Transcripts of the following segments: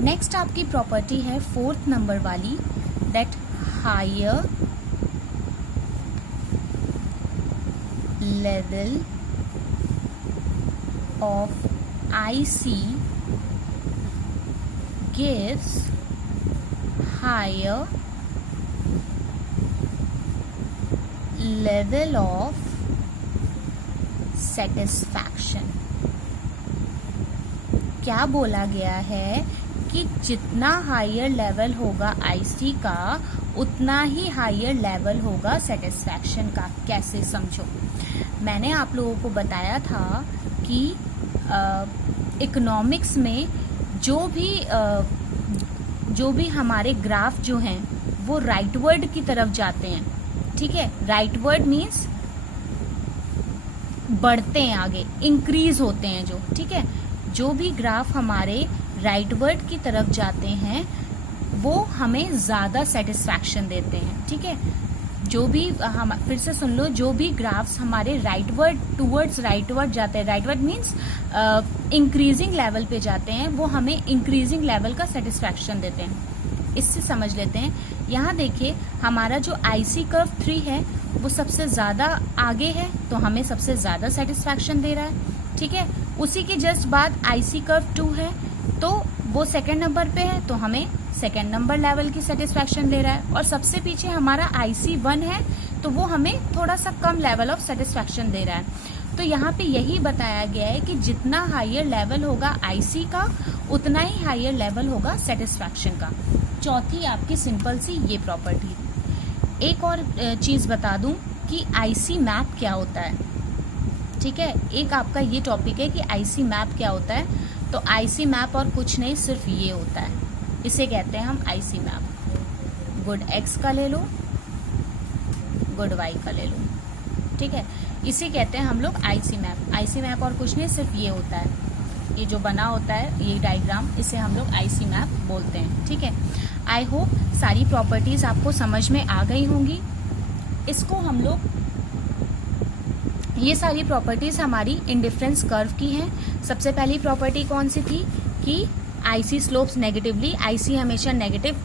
Next आपकी property है 4th number वाली, that higher level of IC gives higher level of satisfaction। क्या बोला गया है कि जितना हायर लेवल होगा IC का उतना ही हायर लेवल होगा सेटिस्फैक्शन का। कैसे, समझो। मैंने आप लोगों को बताया था कि इकोनॉमिक्स में जो भी हमारे ग्राफ जो हैं वो राइटवर्ड की तरफ जाते हैं, ठीक है। राइटवर्ड मीन्स बढ़ते हैं आगे, इंक्रीज होते हैं जो, ठीक है। जो भी ग्राफ हमारे राइटवर्ड की तरफ जाते हैं वो हमें ज्यादा सेटिस्फैक्शन देते हैं, ठीक है। जो भी हम फिर से सुन लो, जो भी ग्राफ्स हमारे राइटवर्ड टूवर्ड्स राइटवर्ड जाते हैं, राइटवर्ड मीन्स इंक्रीजिंग लेवल पे जाते हैं, वो हमें इंक्रीजिंग लेवल का सेटिस्फैक्शन देते हैं। इससे समझ लेते हैं। यहाँ देखिए हमारा जो IC कर्व 3 है वो सबसे ज्यादा आगे है तो हमें सबसे ज्यादा सेटिस्फैक्शन दे रहा है, ठीक है। उसी के जस्ट बाद IC कर्व 2 है तो वो सेकेंड नंबर पे है तो हमें सेकेंड नंबर लेवल की सेटिस्फैक्शन दे रहा है। और सबसे पीछे हमारा IC 1 है तो वो हमें थोड़ा सा कम लेवल ऑफ सेटिस्फैक्शन दे रहा है। तो यहाँ पे यही बताया गया है कि जितना हायर लेवल होगा IC का उतना ही हायर लेवल होगा सेटिस्फैक्शन का। चौथी आपकी सिंपल सी ये प्रॉपर्टी। एक और चीज बता दूं कि IC मैप क्या होता है, ठीक है। एक आपका ये टॉपिक है कि IC मैप क्या होता है। तो IC मैप और कुछ नहीं, सिर्फ ये होता है, इसे कहते हैं हम IC मैप। गुड X का ले लो, गुड Y का ले लो, ठीक है। इसे कहते हैं हम लोग IC मैप। IC मैप और कुछ नहीं, सिर्फ ये होता है, ये जो बना होता है ये डायग्राम, इसे हम लोग IC मैप बोलते हैं, ठीक है। आई होप सारी प्रॉपर्टीज आपको समझ में आ गई होंगी। इसको हम लोग, ये सारी प्रॉपर्टीज हमारी इंडिफरेंस कर्व की हैं। सबसे पहली प्रॉपर्टी कौन सी थी कि IC स्लोप्स नेगेटिवली, IC हमेशा नेगेटिव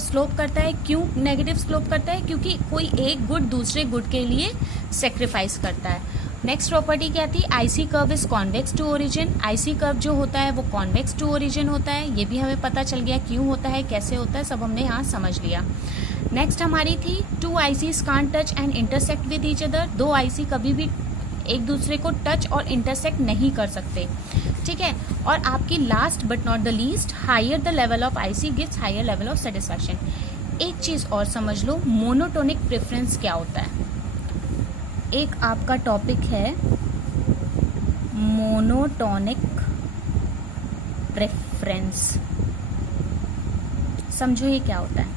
स्लोप करता है। क्यों नेगेटिव स्लोप करता है? क्योंकि कोई एक गुड दूसरे गुड के लिए सेक्रीफाइस करता है। नेक्स्ट प्रॉपर्टी क्या थी? IC curve is convex to origin. IC curve जो होता है वो कॉन्वेक्स टू ओरिजिन होता है। ये भी हमें पता चल गया क्यों होता है, कैसे होता है, सब हमने यहाँ समझ लिया। नेक्स्ट हमारी थी 2 ICs can't touch and intersect with each other. 2 IC कभी भी एक दूसरे को टच और इंटरसेक्ट नहीं कर सकते, ठीक है। और आपकी last but not the least, higher the level of IC gives higher level of satisfaction. एक चीज और समझ लो, मोनोटोनिक प्रेफरेंस क्या होता है। एक आपका टॉपिक है मोनोटोनिक प्रेफरेंस, समझो ये क्या होता है।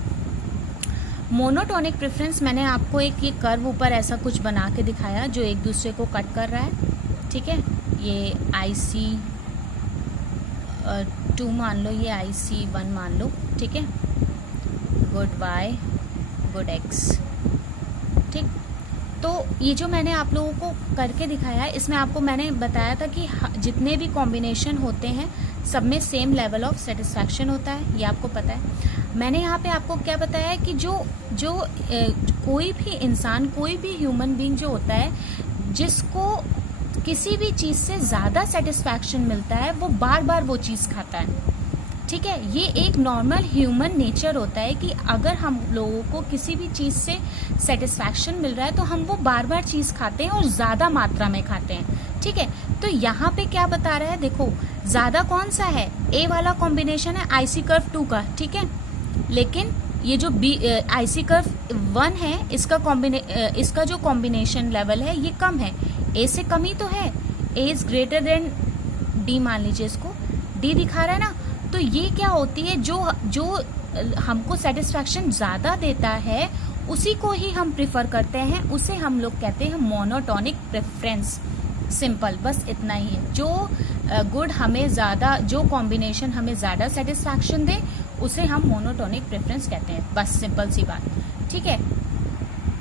मोनोटोनिक प्रेफरेंस, मैंने आपको एक ये कर्व ऊपर ऐसा कुछ बना के दिखाया जो एक दूसरे को कट कर रहा है, ठीक है। ये IC 2 मान लो, ये IC 1 मान लो, ठीक है। गुड Y, गुड X, ठीक। तो ये जो मैंने आप लोगों को करके दिखाया है, इसमें आपको मैंने बताया था कि जितने भी कॉम्बिनेशन होते हैं सब में सेम लेवल ऑफ सेटिस्फैक्शन होता है, ये आपको पता है। मैंने यहाँ पे आपको क्या बताया है कि जो कोई भी इंसान, कोई भी ह्यूमन बीइंग जो होता है, जिसको किसी भी चीज से ज्यादा सेटिस्फैक्शन मिलता है वो बार बार वो चीज खाता है, ठीक है। ये एक नॉर्मल ह्यूमन नेचर होता है कि अगर हम लोगों को किसी भी चीज से सेटिस्फैक्शन मिल रहा है तो हम वो बार बार चीज खाते हैं और ज्यादा मात्रा में खाते हैं, ठीक है। तो यहाँ पे क्या बता रहा है, देखो ज्यादा कौन सा है, A वाला कॉम्बिनेशन है IC कर्व 2 का, ठीक है। लेकिन ये जो IC कर्व 1 है, इसका जो कॉम्बिनेशन लेवल है ये कम है, A से कम ही तो है। A is greater than D, मान लीजिए इसको D दिखा रहा है ना। तो ये क्या होती है, जो हमको सेटिस्फैक्शन ज्यादा देता है उसी को ही हम प्रिफर करते हैं, उसे हम लोग कहते हैं मोनोटोनिक प्रेफरेंस। सिंपल, बस इतना ही है। जो गुड हमें ज्यादा, जो कॉम्बिनेशन हमें ज्यादा सेटिस्फैक्शन दे उसे हम मोनोटोनिक प्रेफरेंस कहते हैं, बस सिंपल सी बात, ठीक है।